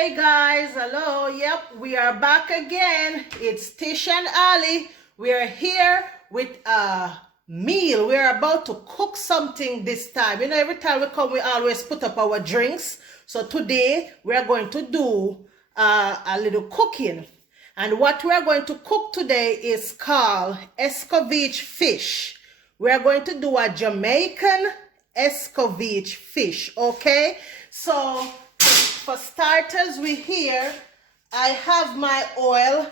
Hey guys, hello. Yep, we are back again. It's Tish and Ali. We are here with a meal. We are about to cook something this time. You know, every time we come, we always put up our drinks. So today we are going to do a little cooking. And what we are going to cook today is called Escovitch fish. We are going to do a Jamaican Escovitch fish, okay? So for starters, I have my oil.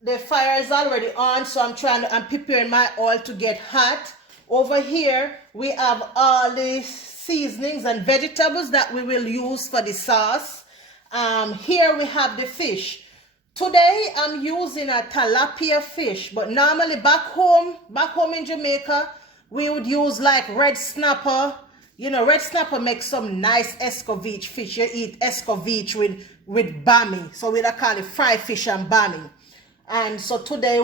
The fire is already on, so I'm preparing my oil to get hot. Over here, we have all the seasonings and vegetables that we will use for the sauce. Here we have the fish. Today, I'm using a tilapia fish, but normally back home in Jamaica, we would use like red snapper. You know, red snapper makes some nice Escovitch fish. You eat Escovitch with bami. So we call it fried fish and bami. And so today,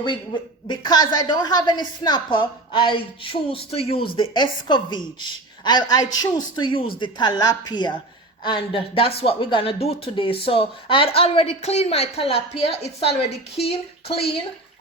because I don't have any snapper, I choose to use the Escovitch. I choose to use the tilapia. And that's what we're going to do today. So I had already cleaned my tilapia. It's already clean.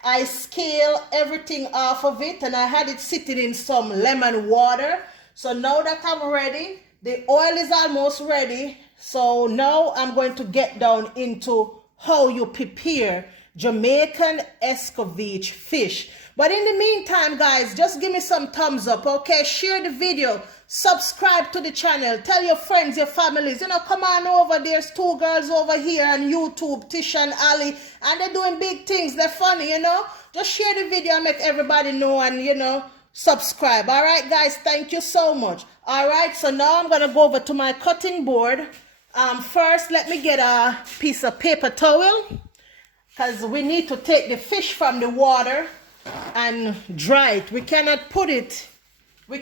I scale everything off of it. And I had it sitting in some lemon water. So now that I'm ready, the oil is almost ready. So now I'm going to get down into how you prepare Jamaican Escovitch fish. But in the meantime, guys, just give me some thumbs up, okay? Share the video, subscribe to the channel, tell your friends, your families, you know, come on over. There's two girls over here on YouTube, Tish and Ali, and they're doing big things. They're funny, you know? Just share the video and make everybody know and, you know, subscribe. All right, guys, thank you so much. All right, so now I'm gonna go over to my cutting board. First, let me get a piece of paper towel, because we need to take the fish from the water and dry it. We cannot put it in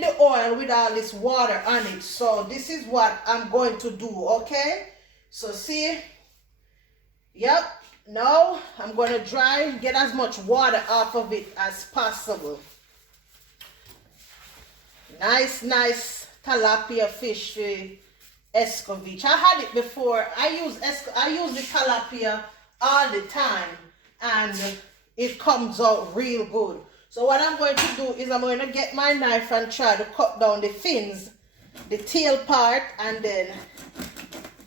the oil with all this water on it. So this is what I'm going to do, okay? So see, yep, now I'm going to get as much water off of it as possible. Nice tilapia fish, Escovitch. I had it before. I use the tilapia all the time, and it comes out real good. So what I'm going to do is I'm going to get my knife and try to cut down the fins, the tail part, and then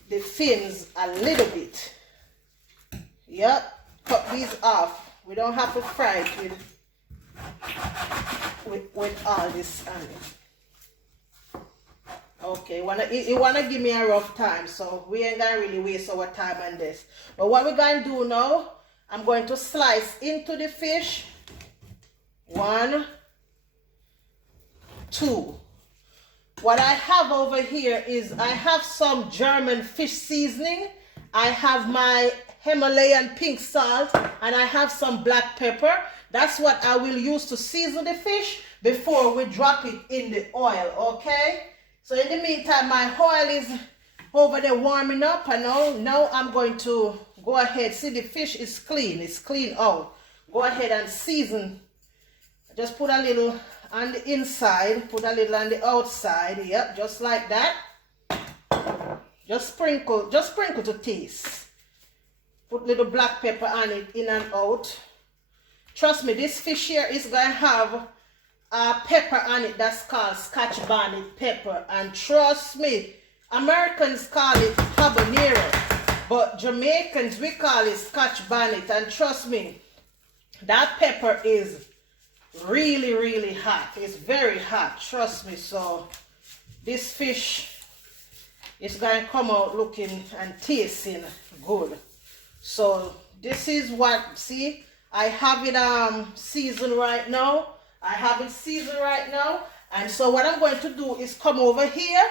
the fins a little bit. Yep, cut these off. We don't have to fry it with all this on it. Okay, you wanna give me a rough time, so we ain't gonna really waste our time on this. But what we're gonna do now, I'm going to slice into the fish. 1, 2. What I have over here is I have some German fish seasoning. I have my Himalayan pink salt, and I have some black pepper. That's what I will use to season the fish before we drop it in the oil, okay? So in the meantime, my oil is over there warming up, and now I'm going to go ahead. See, the fish is clean. It's clean out. Go ahead and season. Just put a little on the inside, put a little on the outside. Yep, just like that. Just sprinkle to taste. Put little black pepper on it, in and out. Trust me, this fish here is going to have a pepper on it that's called Scotch bonnet pepper. And trust me, Americans call it habanero, but Jamaicans, we call it Scotch bonnet. And trust me, that pepper is really hot. It's very hot, trust me. So this fish is going to come out looking and tasting good. So this is what, see, I have it seasoned right now. And so what I'm going to do is come over here,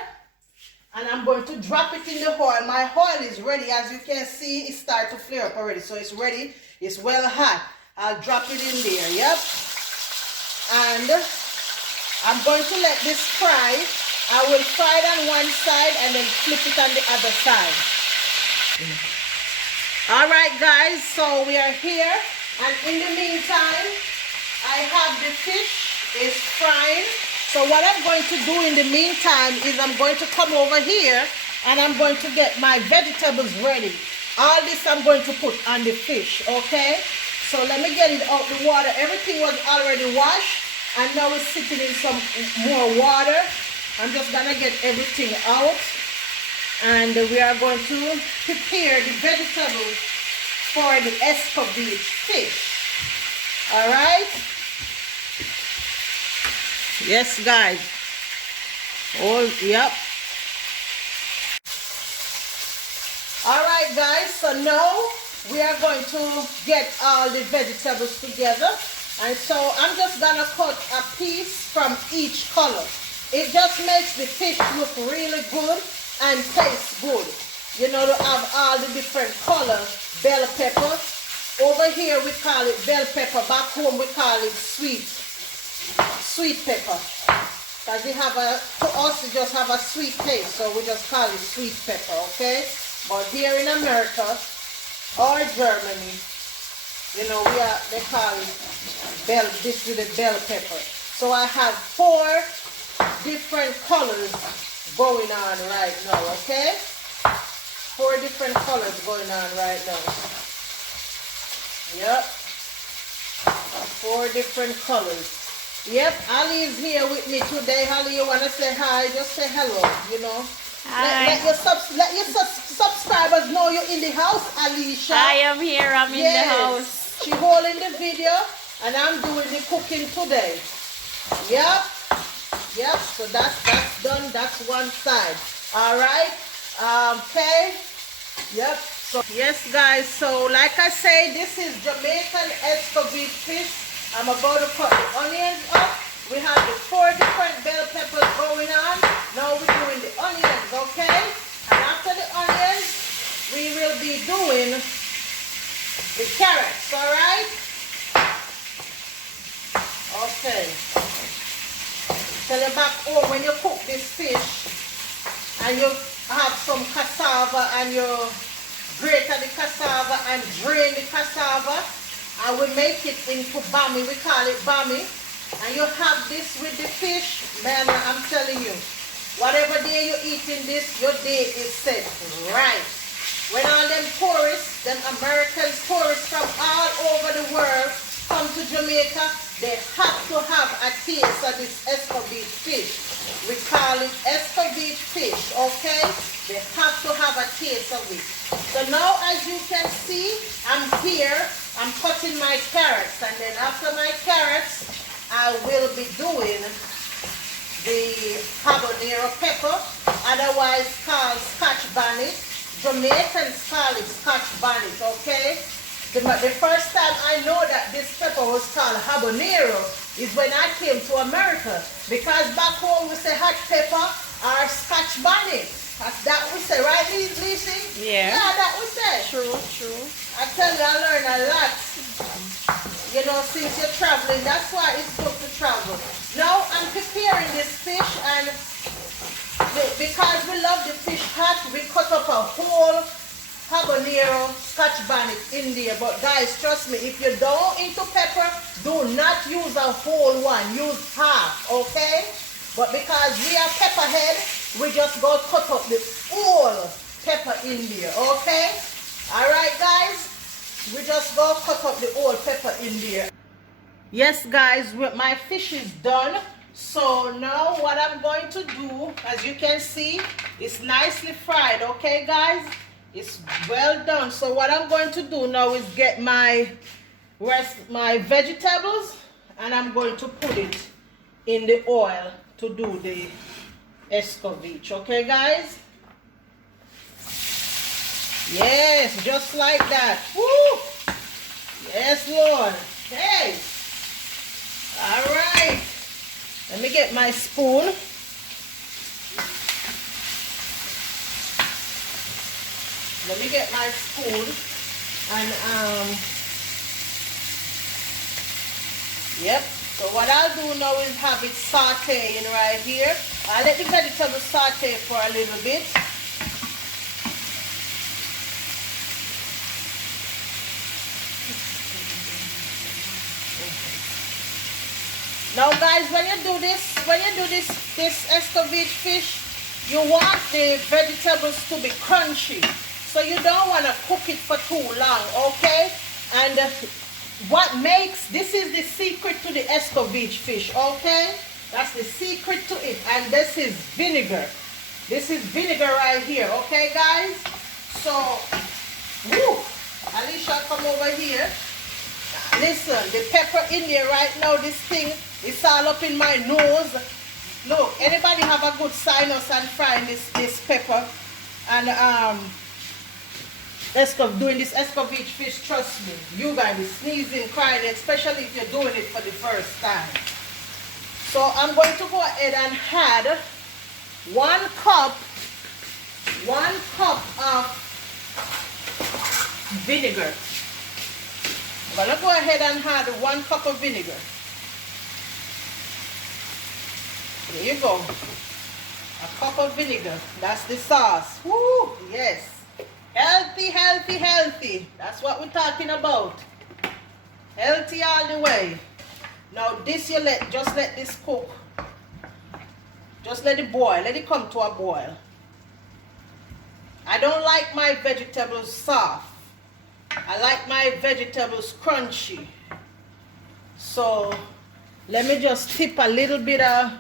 and I'm going to drop it in the oil. My oil is ready. As you can see, it started to flare up already. So it's ready. It's well hot. I'll drop it in there. Yep. And I'm going to let this fry. I will fry it on one side and then flip it on the other side. All right, guys. So we are here. And in the meantime, I have the fish is frying. So what I'm going to do in the meantime is I'm going to come over here and I'm going to get my vegetables ready. All this I'm going to put on the fish, okay? So let me get it out the water. Everything was already washed, and now it's sitting in some more water. I'm just gonna get everything out, and we are going to prepare the vegetables for the Escovitch fish. All right? Yes, guys. Oh, yep. All right, guys. So now we are going to get all the vegetables together. And so I'm just going to cut a piece from each color. It just makes the fish look really good and taste good. You know, to have all the different colors. Bell pepper. Over here we call it bell pepper. Back home we call it sweet pepper. Because we have to us it just have a sweet taste, so we just call it sweet pepper, okay? But here in America or Germany, you know, they call it this with the bell pepper. So I have 4 different colors going on right now, okay? 4 different colors going on right now. Yep. 4 different colors. Yep, Ali is here with me today. Ali, you want to say hi? Just say hello, you know. Hi. Let your subscribers know you're in the house, Alicia. I am here. I'm in the house. She holding the video, and I'm doing the cooking today. Yep. Yep, so that's done. That's one side. All right. Okay. Yep. So, yes, guys. So, like I say, this is Jamaican Escovitch fish. I'm about to cut the onions up. We have the 4 different bell peppers going on. Now we're doing the onions, okay? And after the onions, we will be doing the carrots, all right? Okay. Tell you back home when you cook this fish and you have some cassava and you grate the cassava and drain the cassava, and we make it into bami. We call it bami. And you have this with the fish, man, I'm telling you, whatever day you're eating this, your day is set right. When all them tourists, them American tourists from all over the world come to Jamaica, they have to have a taste of this Escovitch fish. We call it Escovitch fish, okay? They have to have a taste of it. So now, as you can see, I'm here. I'm cutting my carrots, and then after my carrots, I will be doing the habanero pepper, otherwise called Scotch bonnet. Jamaicans call it Scotch bonnet, okay? The first time I know that this pepper was called habanero is when I came to America, because back home we say hot pepper or Scotch bonnet. That we say, right, Lisa? Yeah. Yeah, that we say. True, true. I tell you, I learn a lot. You know, since you're traveling, that's why it's good to travel. Now I'm preparing this fish, and because we love the fish hot, we cut up a whole habanero Scotch bonnet in there. But guys, trust me, if you don't into pepper, do not use a whole one. Use half, okay? But because we are pepperhead, we just go cut up the whole pepper in there, okay? All right, guys? We just go cut up the whole pepper in there. Yes, guys, my fish is done. So now what I'm going to do, as you can see, it's nicely fried, okay, guys? It's well done. So what I'm going to do now is get my vegetables, and I'm going to put it in the oil to do the Escovitch, okay, guys? Yes, just like that. Woo! Yes, Lord. Hey. All right. Let me get my spoon. Let me get my spoon. And, yep. So what I'll do now is have it sauteing right here. I'll let the vegetables saute for a little bit. Now guys, when you do this Escovitch fish, you want the vegetables to be crunchy. So you don't want to cook it for too long, okay? And what makes, this is the secret to the Escovitch fish, okay? That's the secret to it. And this is vinegar. This is vinegar right here, okay, guys? So, woo, Alicia, come over here. Listen, the pepper in there right now, this thing is all up in my nose. Look, anybody have a good sinus and frying this pepper? And doing this Escovitch fish, trust me, you guys be sneezing, crying, especially if you're doing it for the first time. So I'm going to go ahead and add 1 cup of vinegar. I'm going to go ahead and add 1 cup of vinegar. There you go. A cup of vinegar. That's the sauce. Woo! Yes. Healthy, healthy, healthy. That's what we're talking about. Healthy all the way. Now this you just let this cook. Just let it boil. Let it come to a boil. I don't like my vegetables soft. I like my vegetables crunchy. So let me just tip a little bit of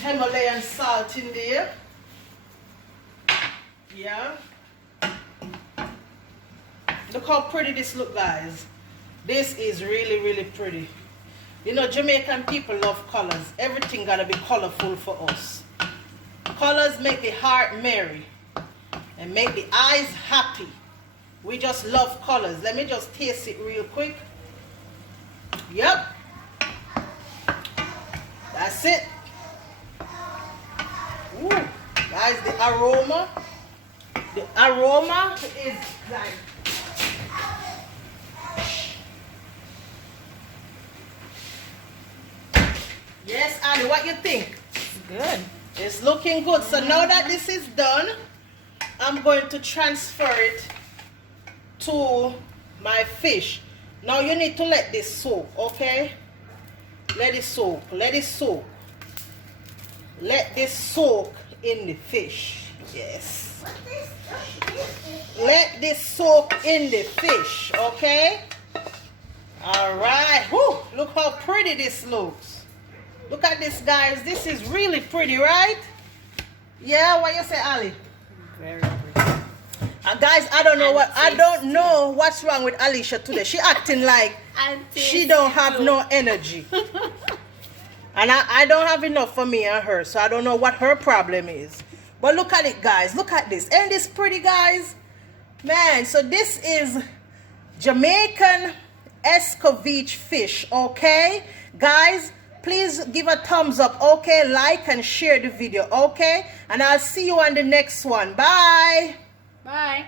Himalayan salt in there. Yeah. Look how pretty this look, guys. This is really, really pretty. You know, Jamaican people love colors. Everything gotta be colorful for us. Colors make the heart merry and make the eyes happy. We just love colors. Let me just taste it real quick. Yep. That's it. Ooh, guys, the aroma is like, yes, Annie, what you think? It's good. It's looking good. So now that this is done, I'm going to transfer it to my fish. Now you need to let this soak, okay? Let it soak. Let it soak. Let this soak in the fish. Yes. Let this soak in the fish, okay? All right. Whew, look how pretty this looks. Look at this, guys. This is really pretty, right? Yeah, what you say, Ali? Very pretty. Guys, I don't know what's wrong with Alicia today. She acting like she don't have no energy. And I don't have enough for me and her, so I don't know what her problem is. But look at it, guys. Look at this. Ain't this pretty, guys? Man, so this is Jamaican Escovitch fish, okay? Guys, please give a thumbs up, okay? Like and share the video, okay? And I'll see you on the next one. Bye. Bye.